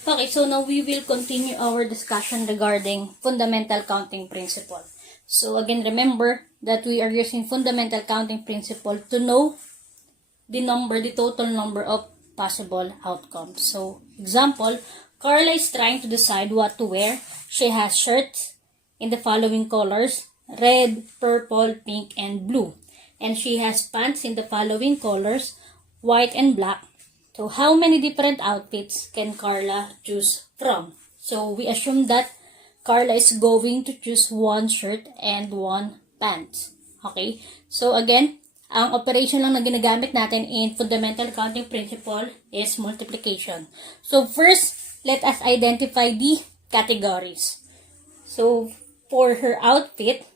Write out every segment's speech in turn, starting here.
Okay, so now we will continue our discussion regarding fundamental counting principle. So again, remember that we are using fundamental counting principle to know the total number of possible outcomes. So, example, Carla is trying to decide what to wear. She has shirts in the following colors: red, purple, pink, and blue. And she has pants in the following colors: white and black. So, how many different outfits can Carla choose from? So, we assume that Carla is going to choose one shirt and one pants. Okay? So, again, ang operation lang na ginagamit natin in fundamental counting principle is multiplication. So, first, let us identify the categories. So, for her outfit,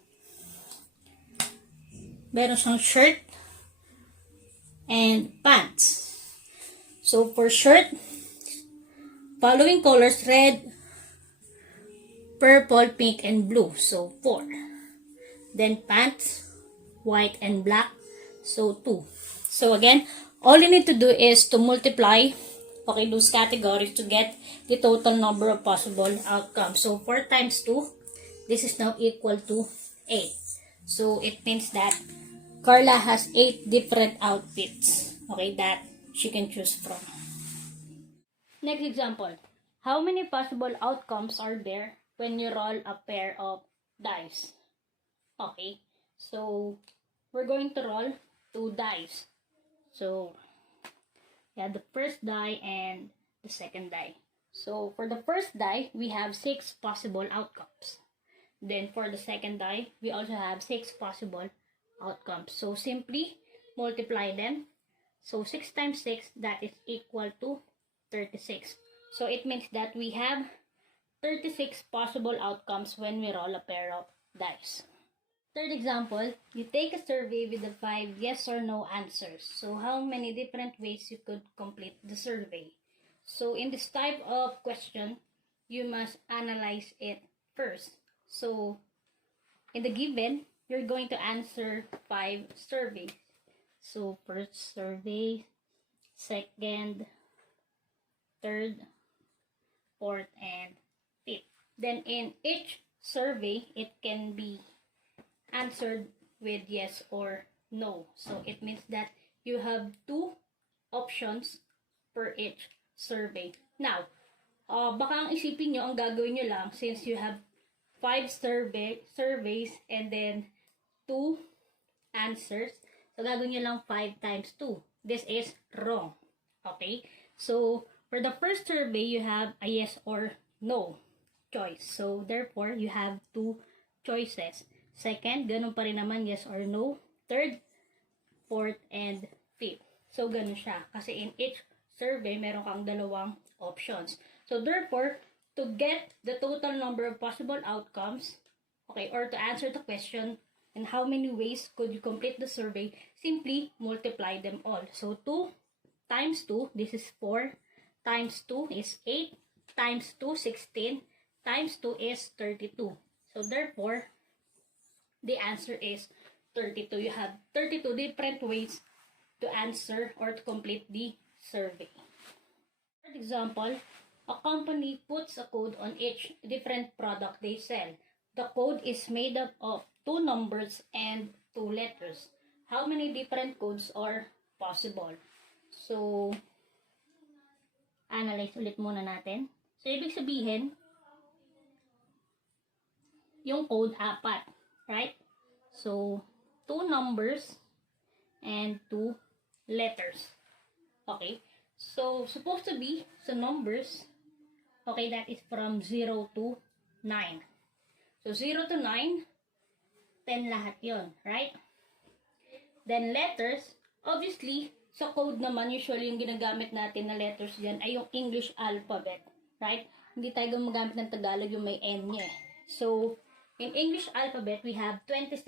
meron siyang shirt and pants. So, for shirt, following colors: red, purple, pink, and blue. So, 4. Then, pants, white and black. So, 2. So, again, all you need to do is to multiply, okay, those categories to get the total number of possible outcomes. So, 4 times 2, this is now equal to 8. So, it means that Carla has 8 different outfits, okay, that she can choose from. Next example. How many possible outcomes are there when you roll a pair of dice? Okay, so we're going to roll 2 dice. So, yeah, the first die and the second die. So, for the first die, we have 6 possible outcomes. Then, for the second die, we also have 6 possible outcomes. So, simply multiply them. So, 6 times 6, that is equal to 36. So, it means that we have 36 possible outcomes when we roll a pair of dice. Third example, you take a survey with the 5 yes or no answers. So, how many different ways you could complete the survey? So, in this type of question, you must analyze it first. So, in the given, you're going to answer 5 surveys. So, first survey, second, third, fourth, and fifth. Then, in each survey, it can be answered with yes or no. So, it means that you have 2 options per each survey. Now, baka ang isipin nyo, ang gagawin nyo lang, since you have 5 surveys and then 2 answers, so gagawin nyo lang 5 times 2. This is wrong. Okay? So, for the first survey, you have a yes or no choice. So, therefore, you have 2 choices. Second, ganun pa rin naman, yes or no. Third, fourth, and fifth. So, ganun siya. Kasi in each survey, meron kang dalawang options. So, therefore, to get the total number of possible outcomes, okay, or to answer the question, and how many ways could you complete the survey, simply multiply them all. So, 2 times 2, this is 4, times 2 is 8, times 2, 16, times 2 is 32. So, therefore, the answer is 32. You have 32 different ways to answer or to complete the survey. For example, a company puts a code on each different product they sell. The code is made up of 2 numbers and 2 letters. How many different codes are possible? So, analyze ulit muna natin. So, ibig sabihin, yung code 4. Right? So, 2 numbers and 2 letters. Okay? So, supposed to be sa numbers, okay, that is from 0 to 9. So, 0 to 9, 10 lahat yon, right? Then, letters, obviously, sa code naman, usually yung ginagamit natin na letters dyan ay yung English alphabet, right? Hindi tayo gumagamit ng Tagalog yung may N niya. So, in English alphabet, we have 26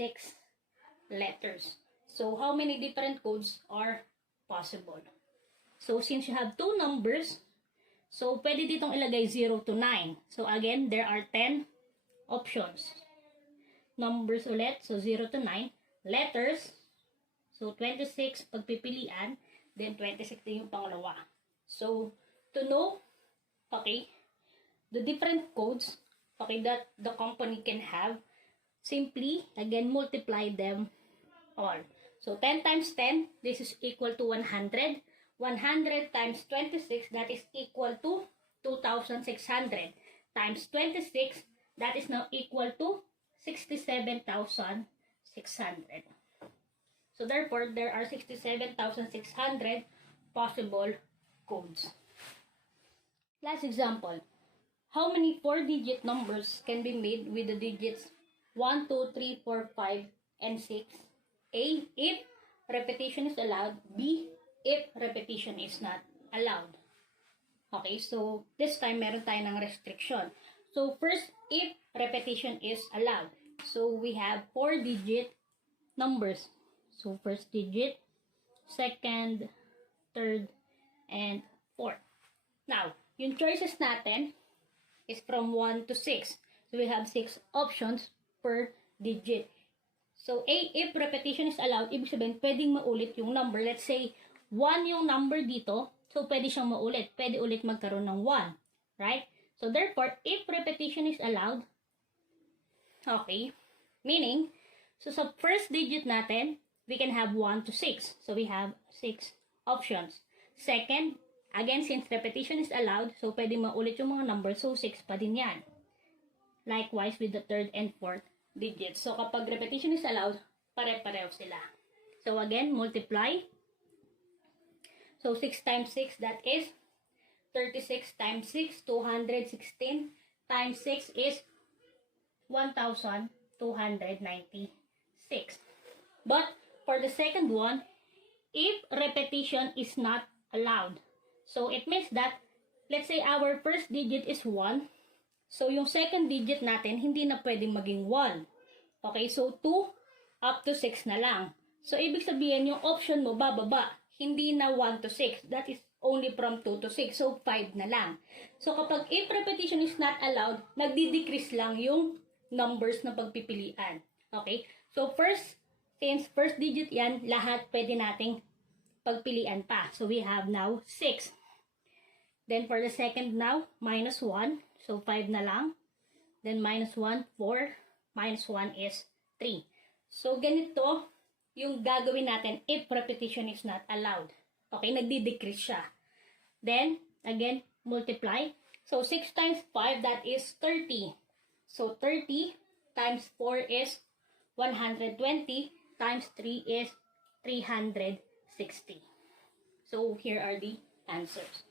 letters. So, how many different codes are possible? So, since you have 2 numbers, so, pwede ditong ilagay 0 to 9. So, again, there are 10 options. Numbers ulit, so 0 to 9. Letters, so 26 pagpipilian, then 26 din yung pangalawa. So, to know okay, the different codes, okay, that the company can have, simply, again, multiply them all. So, 10 times 10, this is equal to 100. 100 times 26, that is equal to 2,600. Times 26, that is now equal to 67,600. So, therefore, there are 67,600 possible codes. Last example. How many 4-digit numbers can be made with the digits 1, 2, 3, 4, 5, and 6? A. If repetition is allowed. B. If repetition is not allowed. Okay, so this time meron tayo ng restriction. So first, if repetition is allowed. So we have 4-digit numbers. So first digit, second, third, and fourth. Now, yung choices natin is from 1 to 6. So we have 6 options per digit. So A, if repetition is allowed, ibig sabihin, pwedeng maulit yung number. Let's say, 1 yung number dito. So pwede siyang maulit. Pwede ulit magkaroon ng 1. Right? So therefore, if repetition is allowed, okay, meaning, so sa first digit natin, we can have 1 to 6. So we have 6 options. Second, again, since repetition is allowed, so pwede maulit yung mga numbers, so 6 pa din yan. Likewise with the third and fourth digits. So kapag repetition is allowed, pare-pareho sila. So again, multiply. So 6 times 6, that is 36 times 6, 216 times 6 is 1,296. But for the second one, if repetition is not allowed, so it means that, let's say our first digit is 1, so yung second digit natin, hindi na pwedeng maging 1. Okay, so 2 up to 6 na lang. So ibig sabihin, yung option mo, bababa, hindi na 1 to 6. That is only from 2 to 6. So 5 na lang. So kapag if repetition is not allowed, nagdi-decrease lang yung numbers na pagpipilian. Okay? So first, since first digit yan, lahat pwede nating pagpilian pa. So we have now 6. Then for the second now, minus 1. So 5 na lang. Then minus 1, 4. Minus 1 is 3. So ganito yung gagawin natin if repetition is not allowed. Okay, nagdi-decrease siya. Then, again, multiply. So 6 times 5, that is 30. So 30 times 4 is 120 times 3 is 360. So here are the answers.